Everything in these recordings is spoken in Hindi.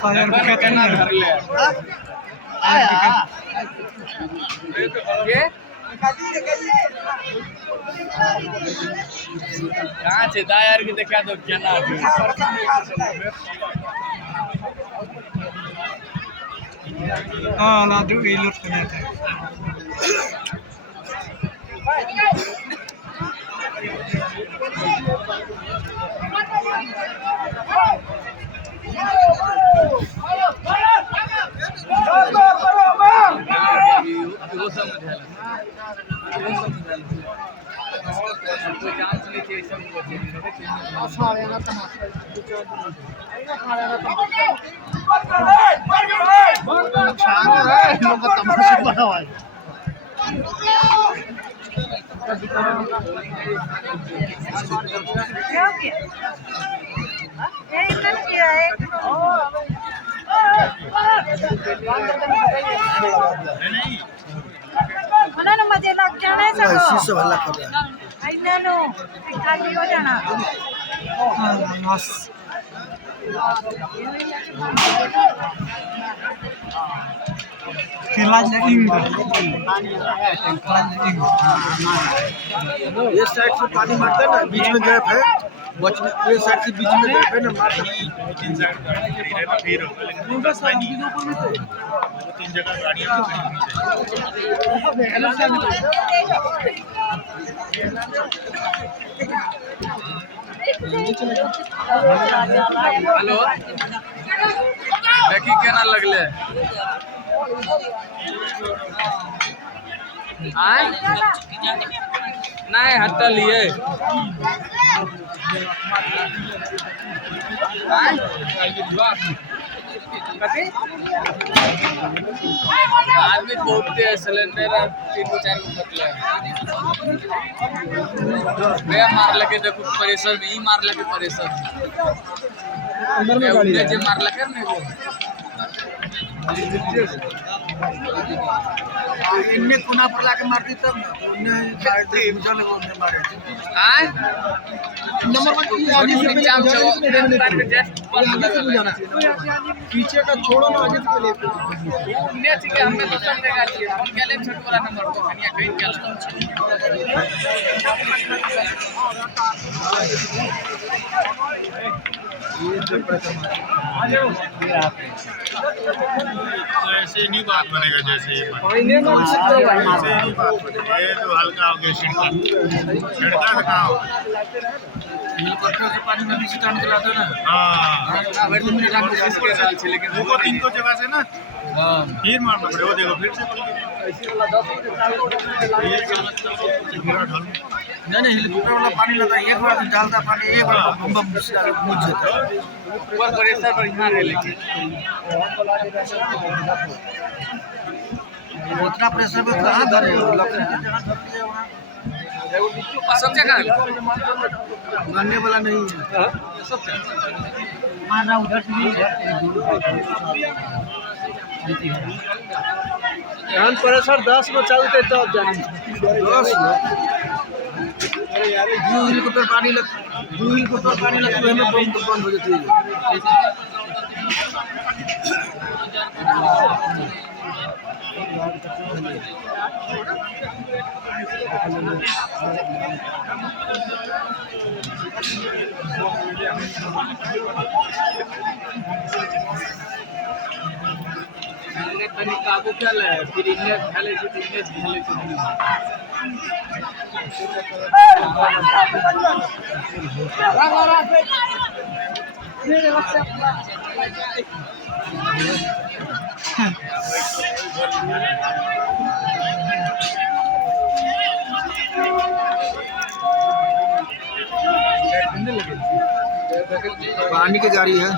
फायर कहते हैं घर ले कहाँ से दायर की देखा तो क्या ना हाँ ना दो इलर करना था मजे लग जाना है सब हल्ला कर रहा है नो खाली हो जाना ये साइड से पानी मारता है ना बीच में गैप है ये साइड से बीच में गैप है ना मार तीन साइड फिर तीन जगह गाड़ियां हेलो देखी केना लगले आय नहीं हटलिए आदमी बोलते हैं सिलेंडर 3-4 फटले वे मार लगे देखो प्रेशर में ही मार लगे प्रेशर जे मार लगे ना वो इनने कोना पर लाके मारती तब ना उन्हें दे चले वो ने मारे आय नंबर 1 आगे से पीछे का छोड़ो ना आगे के लिए ने ठीक है हमें तो सब जगह चाहिए हम क्या ले छोट वाला नंबर को कनिया कहीं क्या ऐसे नहीं बात बनेगा जैसे ये नहीं मान सकते ऐसे नहीं बात बनेगा ये तो हल्का हो गया छिड़का कहाँ हो हेलीकॉप्टर से पानी नदी से टान के लाते ना हाँ कोशिश कर रहा है लेकिन वो 3 जगह से ना फिर मारना पड़े वो देखो फिर से नहीं हेलीकॉप्टर वाला पानी लगा एक बार डालता पानी एक बार बम बम मुझ जाता ऊपर प्रेशर बढ़िया है लेकिन उतना प्रेशर पे कहाँ धरे लकड़ी की जगह धरती है वहाँ सब जगह मारने वाला नहीं है सब जगह मारना उधर से नहीं यहाँ प्रेशर 10 में चलते तब जाने 10 हेलीकॉप्टर पानी लग तो हमें बम तो बंद हो जाती है काबू खेल है फिर इंग्लिश खेले पानी की गाड़ी है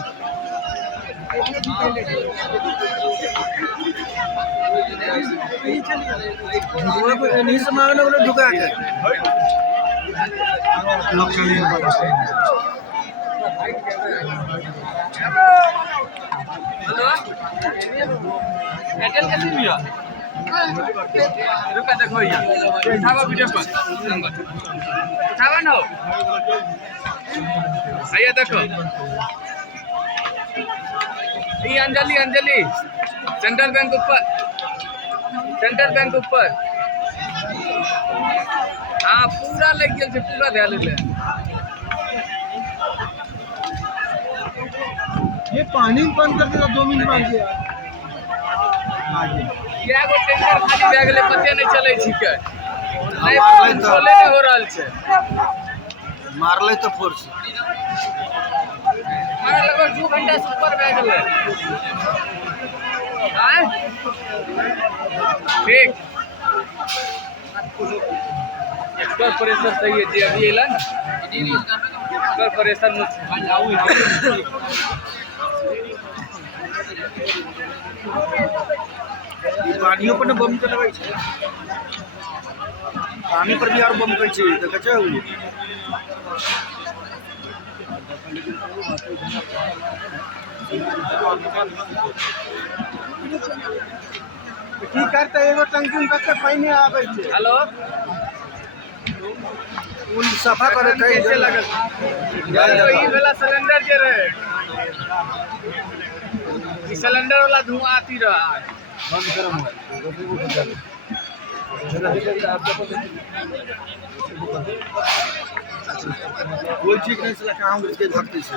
नहीं से मांगने वाले ढुका के हेलो एयरटेल कैसे लिया रुका देखो ये उठावा वीडियो पर उठावा ना आइए देखो ये अंजलि अंजलि सेंट्रल बैंक ऊपर हाँ पूरा लग गया से पूरा ध्यान ले ये पानी बंद कर देगा 2 मिनट बाद क्या गो टेंकर खाली भए गेलै पते नहीं चलै छिकै नहीं कंट्रोले नहीं हो रहल छै मारले तो फोर्स मारा लगभग 2 घंटा से ऊपर भए गेलै आय ठीक एक्टर प्रेशर सही है जी अभी एला ना एक्टर प्रेशर में पानियों पर बम चलबै छै पानी पर भी और बम कहै छै देखे छै की करते एगो टंकी में कते पानी आबै छै हेलो उन सफा करे कैसे लगल ई वाला सिलेंडर जे रहे ई सिलेंडर वाला धुआं आती रहा बंद करो कोई ठीक नहीं चला काम करके भक्ति से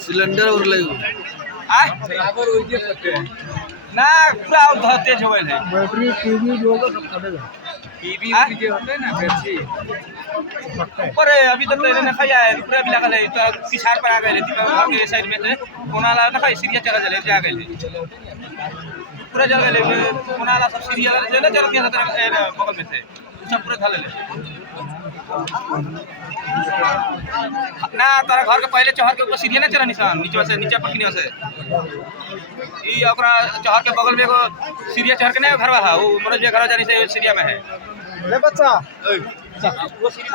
सिलेंडर और ले बराबर हो जे पते ना पूरा तेज हो गए है बैटरी टीवी जो होगा सब फटेगा टीवी जे होते ना बैटरी ऊपर अभी तक तेरे ने खाया है पूरा भी लगल है तो किसार पर आ गए थे घर के साइड में से कोनाला ना खाई सीरिया चला चले जा गए पूरा जल गए कोनाला सब सीरिया चले चल गया था बगल में से सब पूरा धल ले ना तारा घर के पहले चहर के ऊपर सीरिया ना चला निशान नीचे से नीचे पकनी से ई ओकरा चहर के बगल में एगो सीरिया चहर के नहीं घर है वो मनोज के घर जाने से सीरिया में है ले बच्चा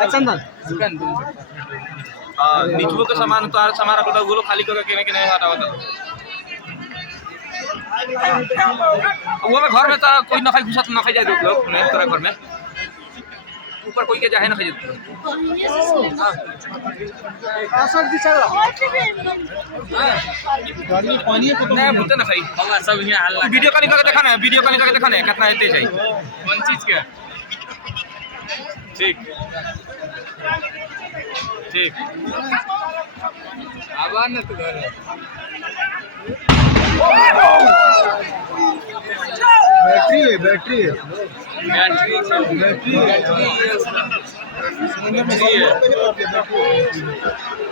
चंदन नीचू के सामान तार सामान रखो वो खाली करके केने केने हटावा था वो में घर में तारा कोई ना खाई घुसत ना खाई जाए लोग ने तारा घर में ऊपर कोई के जाए ना खाई आसर जी चल गाड़ी में पानी है तो नहीं भूते ना खाई हवा सब यहाँ हल्ला वीडियो कॉलिंग करके दिखाना है वीडियो कॉलिंग करके दिखाना है कितना तेज है कौन चीज के ठीक ठीक आवाज ना तू घर बैटरी है बैटरी है बैटरी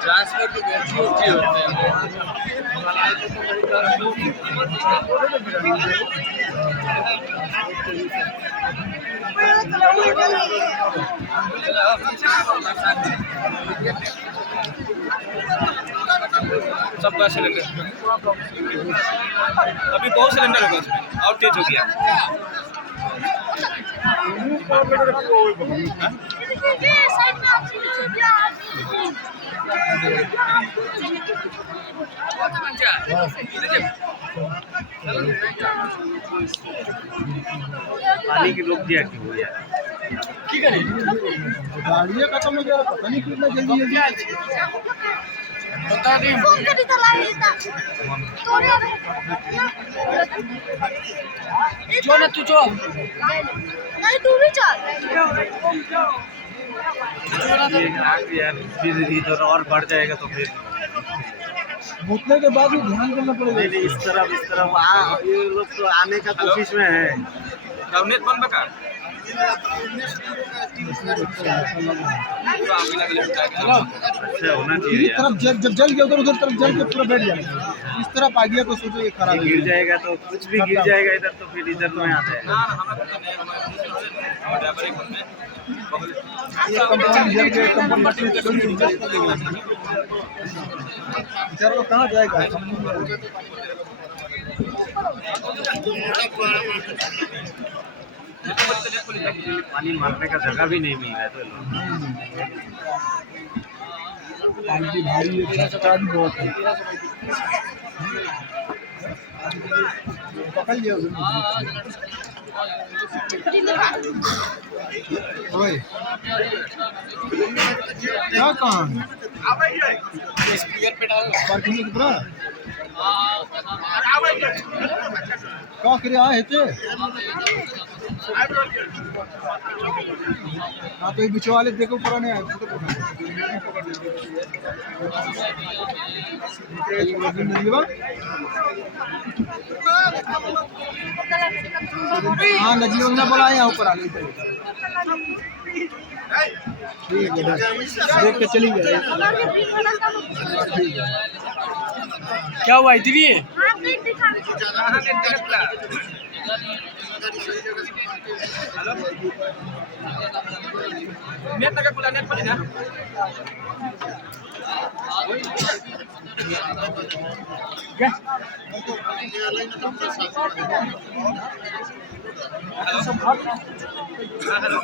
ट्रांसफर की बैटरी होती होते हैं सबका सिलेंडर अभी बहुत सिलेंडर होगा उसमें और तेज हो गया पानी की रोक दिया कि हो यार गाड़ियाँ खत्म हो गया पता नहीं कितना जल्दी जल्दी बता दी जो ना तू जो नहीं तू भी चल फिर इधर और बढ़ जाएगा तो फिर घुटने के बाद भी ध्यान करना पड़ेगा। नहीं इस तरफ ये लोग तो आने का कोशिश में है। नेट बंद बका अच्छा होना इस चाहिए तरफ जब जल गया उधर तरफ जल के पूरा बैठ जाएगा। इस तरफ आ गया तो सोचो ये खराब गिर जाएगा तो कुछ भी गिर जाएगा इधर तो फिर इधर तो यहाँ आता है। ये कंपाउंड जल के कंपाउंड बेचारा लोग कहाँ जाएगा। पानी मारने का जगह भी नहीं मिल रहा है तो पानी की भारी खतरा भी बहुत है। पकड़ लिया ओए क्या कहाँ पार्किंग में पूरा क्या करे आए थे। हाँ तो बीच वाले देखो पुराने आए हाँ नदी योजना बोला यहाँ ऊपर आ गई। ठीक है देख के चली गई। क्या हुआ इतनी नेट लगा खुला नेट पड़ी ना क्या हेलो